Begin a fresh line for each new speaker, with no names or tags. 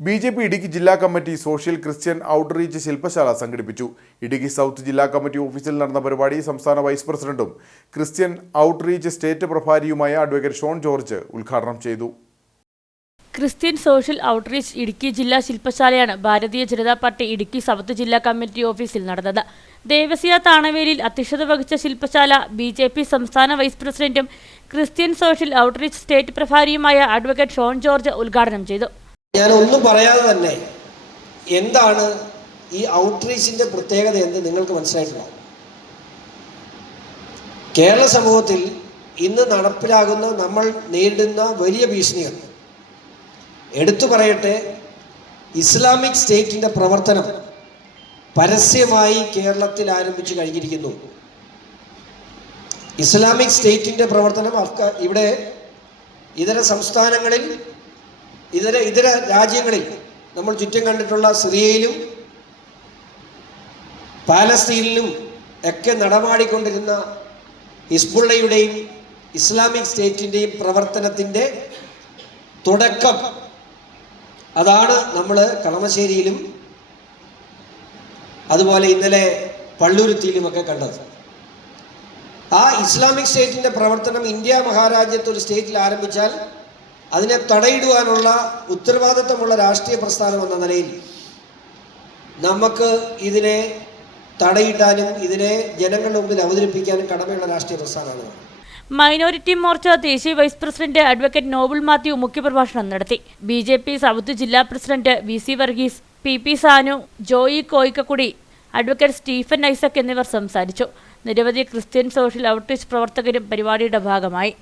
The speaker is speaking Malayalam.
ബി ജെ പി ഇടുക്കി ജില്ലാ കമ്മിറ്റി സോഷ്യൽ ക്രിസ്ത്യൻ ഔട്ട്റീച്ച് ശില്പശാല സംഘടിപ്പിച്ചു. ഇടുക്കി സൗത്ത് ജില്ലാ കമ്മിറ്റി ഓഫീസിൽ നടന്ന പരിപാടി സംസ്ഥാന വൈസ് പ്രസിഡന്റും ക്രിസ്ത്യൻ ഔട്ട്റീച്ച് സ്റ്റേറ്റ് പ്രഭാരിയുമായ അഡ്വക്കേറ്റ് ഷോൺ ജോർജ് ഉദ്ഘാടനം ചെയ്തു.
ക്രിസ്ത്യൻ സോഷ്യൽ ഔട്ട്റീച്ച് ഇടുക്കി ജില്ലാ ശില്പശാലയാണ് ഭാരതീയ ജനതാ പാർട്ടി ഇടുക്കി സൗത്ത് ജില്ലാ കമ്മിറ്റി ഓഫീസിൽ നടന്നത്. ദേവസ്യ താണവേലിയിൽ അധ്യക്ഷത വഹിച്ച ശില്പശാല ബി ജെ പി സംസ്ഥാന വൈസ് പ്രസിഡന്റും ക്രിസ്ത്യൻ സോഷ്യൽ ഔട്ട്റീച്ച് സ്റ്റേറ്റ് പ്രഭാരിയുമായ അഡ്വക്കേറ്റ് ഷോൺ ജോർജ് ഉദ്ഘാടനം ചെയ്തു.
ഞാൻ ഒന്നും പറയാതെ തന്നെ എന്താണ് ഈ ഔട്ട്റീച്ചിന്റെ പ്രത്യേകത എന്ന് നിങ്ങൾക്ക് മനസ്സിലായിട്ടുണ്ടാവും കേരള സമൂഹത്തിൽ ഇന്ന് നടപ്പിലാകുന്ന നമ്മൾ നേരിടുന്ന വലിയ ഭീഷണികൾ എടുത്തു പറയട്ടെ ഇസ്ലാമിക് സ്റ്റേറ്റിന്റെ പ്രവർത്തനം പരസ്യമായി കേരളത്തിൽ ആരംഭിച്ചു കഴിഞ്ഞിരിക്കുന്നു. ഇസ്ലാമിക് സ്റ്റേറ്റിന്റെ പ്രവർത്തനം ഇവിടെ ഇതര സംസ്ഥാനങ്ങളിൽ ഇതര ഇതര രാജ്യങ്ങളിൽ നമ്മൾ ചുറ്റും കണ്ടിട്ടുള്ള സിറിയയിലും പാലസ്തീനിലും ഒക്കെ നടമാടിക്കൊണ്ടിരുന്ന ഹിസ്ബുള്ളയുടെയും ഇസ്ലാമിക് സ്റ്റേറ്റിന്റെയും പ്രവർത്തനത്തിന്റെ തുടക്കം. അതാണ് നമ്മൾ കളമശ്ശേരിയിലും അതുപോലെ ഇന്നലെ പള്ളുരുത്തിയിലുമൊക്കെ കണ്ടത്. ആ ഇസ്ലാമിക് സ്റ്റേറ്റിന്റെ പ്രവർത്തനം ഇന്ത്യ മഹാരാജ്യത്ത് ഒരു സ്റ്റേറ്റിൽ ആരംഭിച്ചാൽ അതിനെ തടയിടുവാനുള്ള ഉത്തരവാദിത്തമുള്ള രാഷ്ട്രീയ പ്രസ്ഥാനം എന്ന നിലയിൽ നമുക്ക് ഇതിനെ തടയിടാനും ഇതിനെ ജനങ്ങളുടെ മുമ്പിൽ അവതരിപ്പിക്കാനും കടമയുള്ള രാഷ്ട്രീയ പ്രസ്ഥാനമാണ്.
മൈനോറിറ്റി മോർച്ച ദേശീയ vice president advocate Noble Mathew മുഖ്യപ്രഭാഷണം നടത്തി. ബി ജെ പി സൗത്ത് ജില്ലാ president V C Varghese P P Sanu Joy Koikkakudy advocate Stephen Isaac എന്നിവർ സംസാരിച്ചു. നിരവധി ക്രിസ്ത്യൻ സോഷ്യൽ ഔട്ട്റീച്ച് പ്രവർത്തകരും പരിപാടിയുടെ ഭാഗമായി.